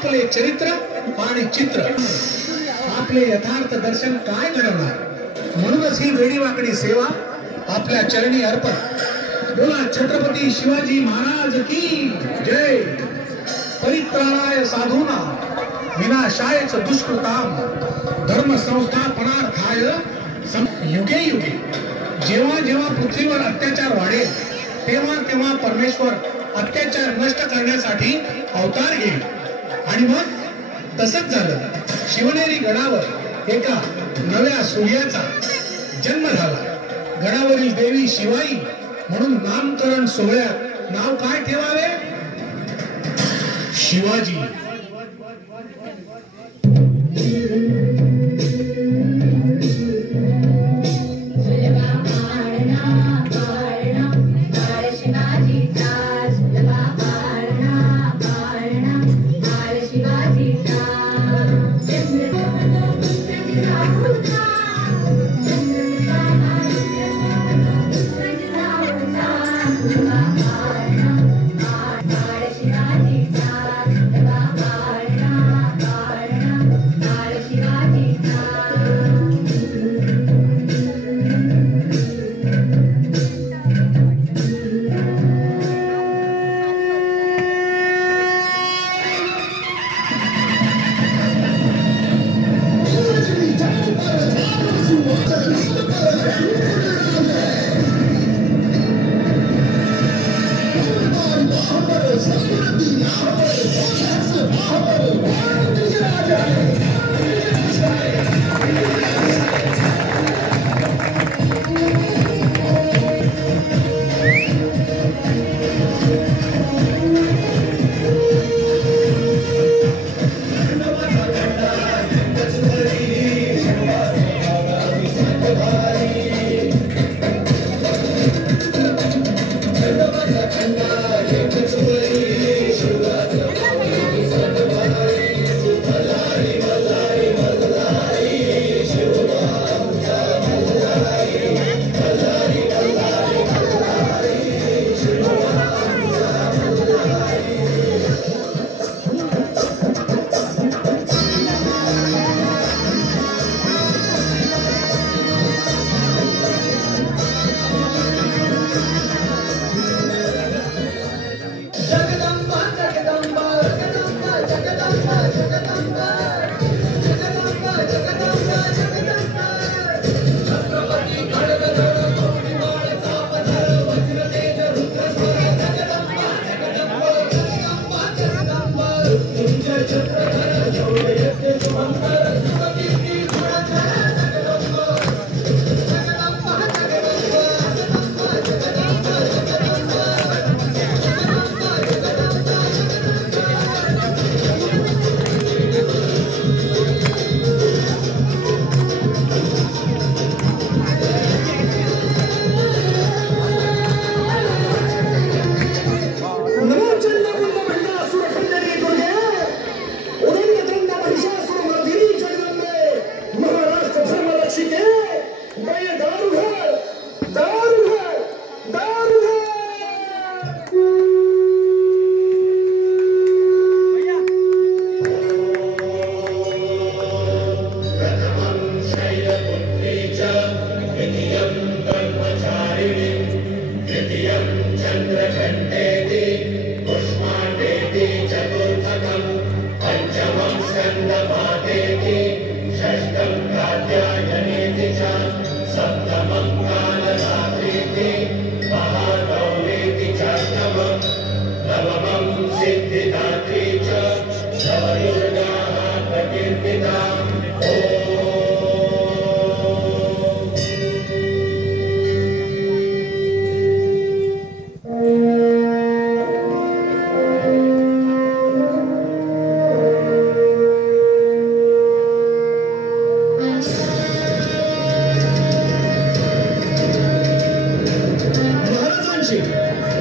आपले चरित्र आणि चित्र आपले यथार्थ दर्शन काय घडवणार। म्हणूनच ही वेडीवाकडी सेवा आपल्या चरणी अर्पण। बोला छत्रपती शिवाजी महाराज की जय। परित्राणाय साधूना विनाशाय च दुष्कृताम धर्म संस्थापनार्थाय युगे युगे। जेव्हा जेव्हा पृथ्वीवर अत्याचार वाढेल तेव्हा तेव्हा परमेश्वर अत्याचार नष्ट करण्यासाठी अवतार घेईल। आणि मग तसंच झालं। शिवनेरी गडावर एका नव्या सूर्याचा जन्म झाला। गडावरील देवी शिवाई म्हणून नामकरण सोहळ्यात नाव काय ठेवावे? शिवाजी।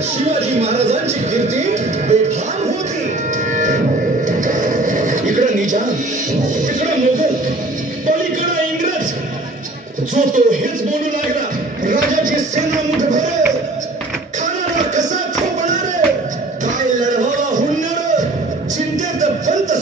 शिवाजी महाराजांची कीर्ती बेफाम होती। इकडं निजाम, तिकडं मोगल, पलीकडं इंग्रज। जो तो हेच बोलू लागला, राजाची सेना मुठभर, खानाला कसा थोपणार, काय लढवावा हुनर, चिंतेत पंत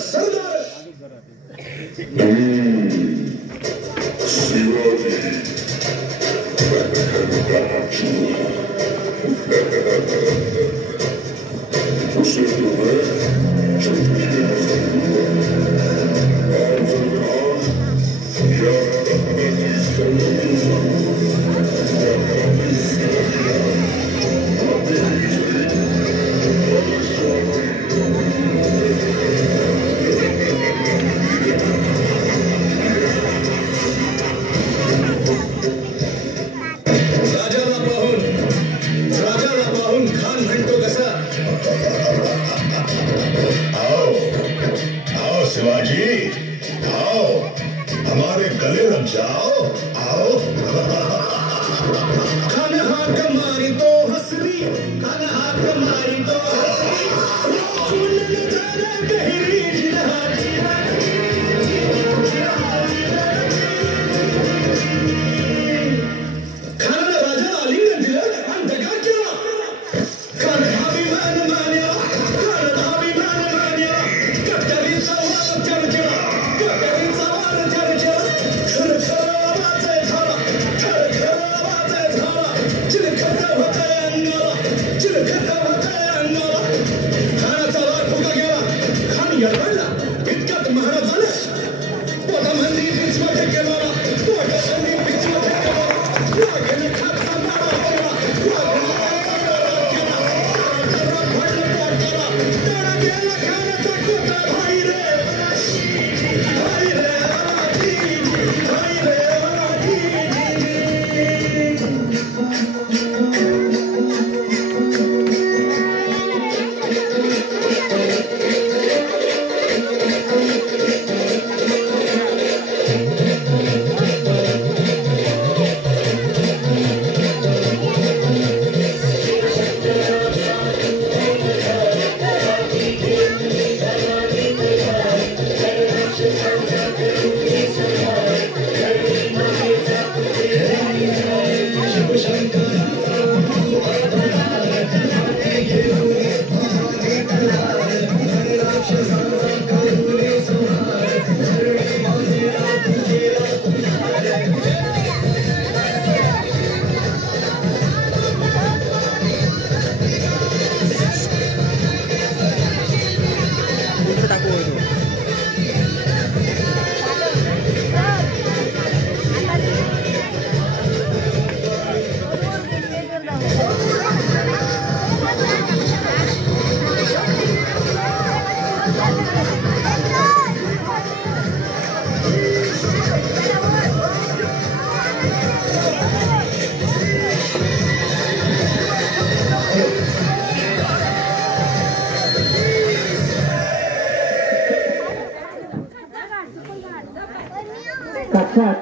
साक्षात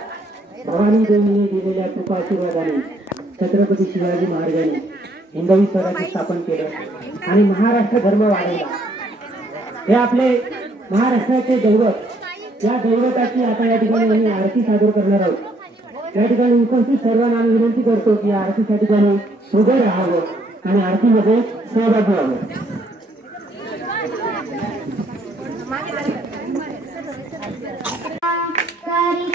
भवानी देवीने दिलेल्या कृपा आशीर्वादाने छत्रपती शिवाजी महाराजांनी हिंदवी स्वराज्य स्थापन केलं आणि महाराष्ट्र धर्म वाढवला. हे आपले महाराष्ट्राचे दैवत, या दैवताची आता या ठिकाणी आम्ही आरती सादर करणार आहोत. या ठिकाणी उपस्थित सर्वांना आम्ही विनंती करतो की या आरतीच्या ठिकाणी उभे राहावं आणि आरतीमध्ये सहभागी व्हावं. Thank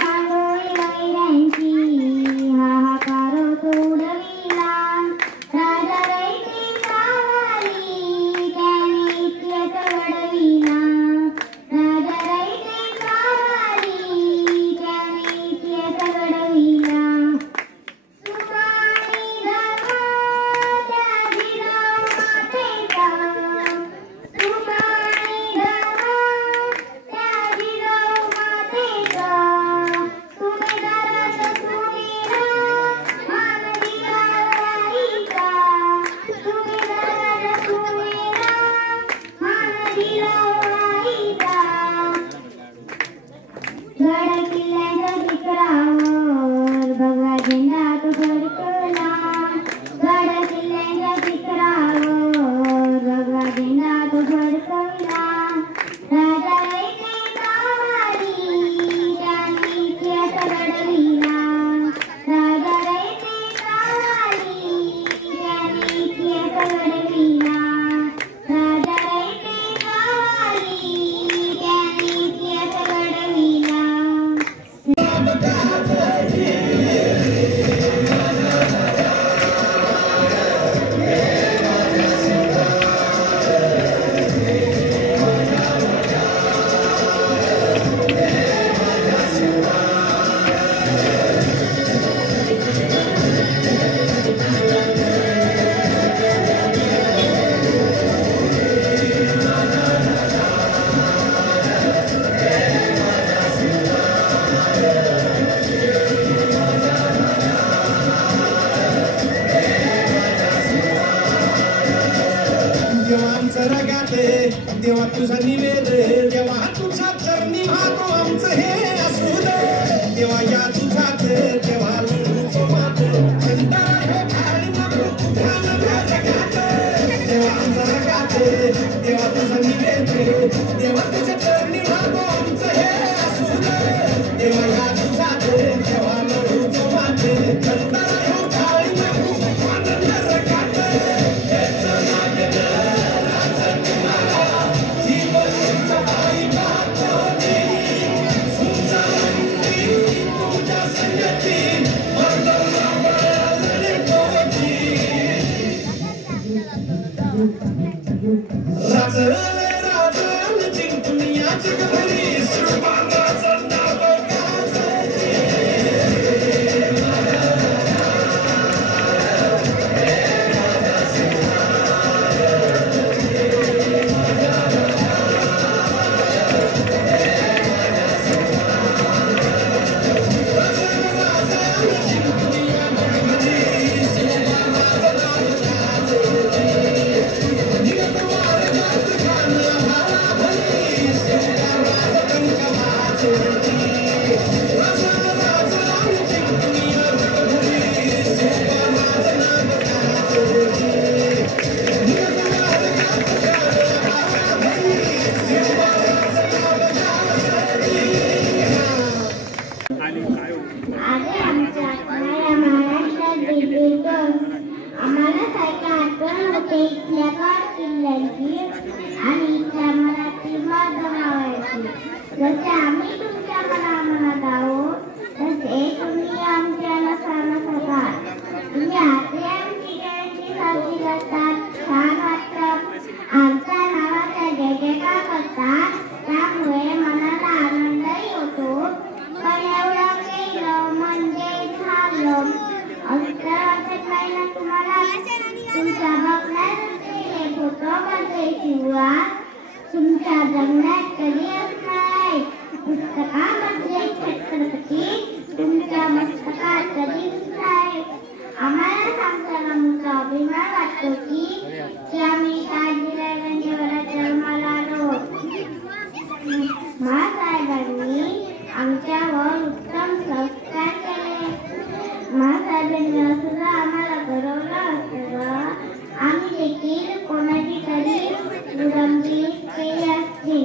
you. आम्ही तुमच्या मनामनात आहोत तसे तुम्ही आमच्याला सांगता. तुम्ही आजही आमची जयंती साजरी करतात, छान वाटतं. आमच्या नावाचा जय जयकार करतात, त्यामुळे मनाला आनंदही होतो. पण एवढं केलं म्हणजे झालं असं तर वाटत नाही ना तुम्हाला? तुमच्या बघण्यात हे फोटो मध्ये किंवा तुमच्या जगण्यात कधी असणार पुस्तकामध्ये छत्रपती तुमच्या मस्तकात कधी दिसणार? आम्हाला सांगताना आमचा अभिमान वाटतो की आम्ही शहाजीराजांच्या जन्माला आलो. महासाहेबांनी आमच्यावर उत्तम संस्कार केले. महासाहेबांनी सुद्धा आम्हाला घडवलं असतं, आम्ही देखील कोणाची तरी उडंबी केली असती.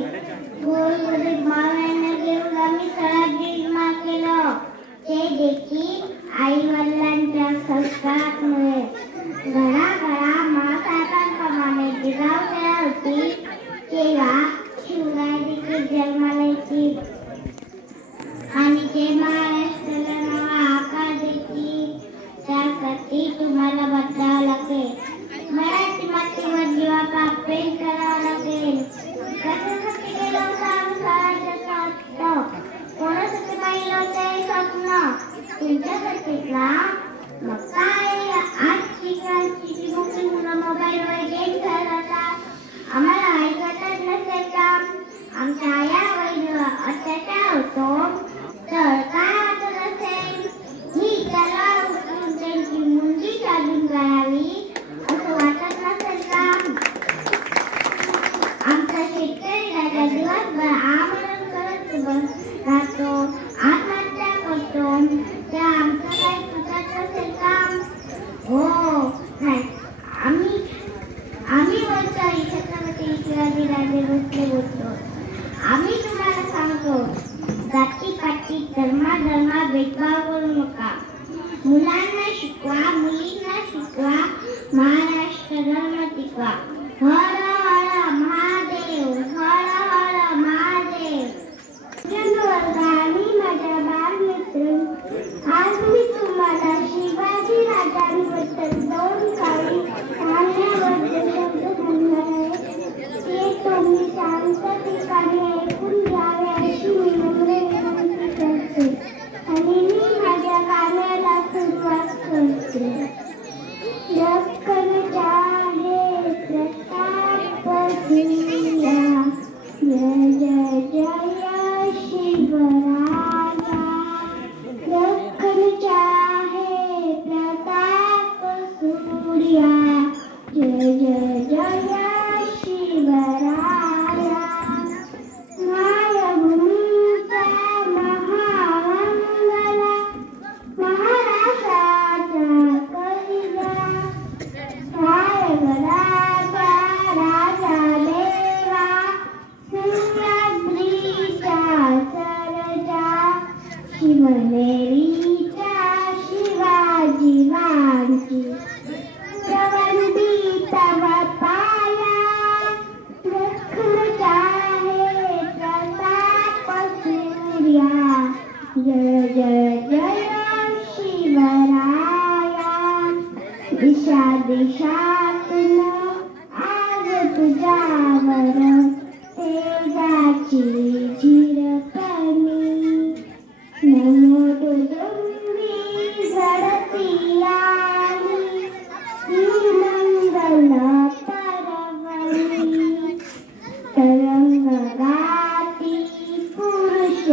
गोरगरीब मावळ्यांना घेऊन आम्ही स्वराज्य केलं, ते देखील आई वडिलांच्या संस्कारामुळे. घराघरा मासाहेबांप्रमाणे जिजाऊ तयार होती तेव्हा शिवराय देखील जन्माला येतील आणि ते महाराष्ट्राला नवा आकार देतील. त्यासाठी तुम्हाला बदलावं लागेल. मराठी मातीवर जीवापाड प्रेम करावं लागेल. कशासाठी केलं होतं स्वराज्याचं असतं? कोणासाठी पाहिलं होतं हे स्वप्न? तुमच्यासाठीच ना? मग काय आजची क्रांतीची मोठी मुलं मोबाईलवर गेम खेळतात, आम्हाला ऐकतच नसेल का? आमच्या आया वडील अत्याचार होतो तर काय वाटत असेल? ही तलवार उचलून त्यांची मुंडी काढून करावी असं वाटत नसेल का? आमचा शेतकरी राजा दिवसभर आमरण करत राहतो, आत्महत्या करतो, त्या आमचं काही सुचत नसेल का? हो नाही, आम्ही बोलतो छत्रपती शिवाजीराजे भोसले बोलतो. आम्ही तुम्हाला सांगतो, जातीपाती धर्मा भेदभाव करू नका. मुलांना शिकवा, मुलींना शिकवा, महाराष्ट्र धर्म टिकवा. हर हर महादेव, हर हर महादेव. वर्गाने माझ्या बालमित्र, आज मी तुम्हाला शिवाजी राजांबद्दल दोन काही सांगण्याबद्दल शब्द सांगणार आहे. ते तुम्ही शांत ठिकाणी ऐकून घ्यावे अशी मी नम्र विनंती करते आणि मी माझ्या गाण्याला सुरुवात करते. लखन चाहे प्रताप सिंहा, जय जय जय शिवराया. लखन चाहे प्रताप सूर्या, जय जय जय शिवराया. मायभूमीचा महामंगला, महाराष्ट्राचा कविता, रायगडाचा राजा देवा, सिंहाद्रीचा सरजा, शिवनेरीचा शिवाजी वांची. प्रवंदी तव पाया, लखन चाहे प्रताप सूर्या, जय जय जय शिवराया. दिशा दिशातून आज तुझ्यावर तेजाची झिरकणी, नमोदुदुंबी झडती आली, मंगल परवणी. तरंग गाती पुरुष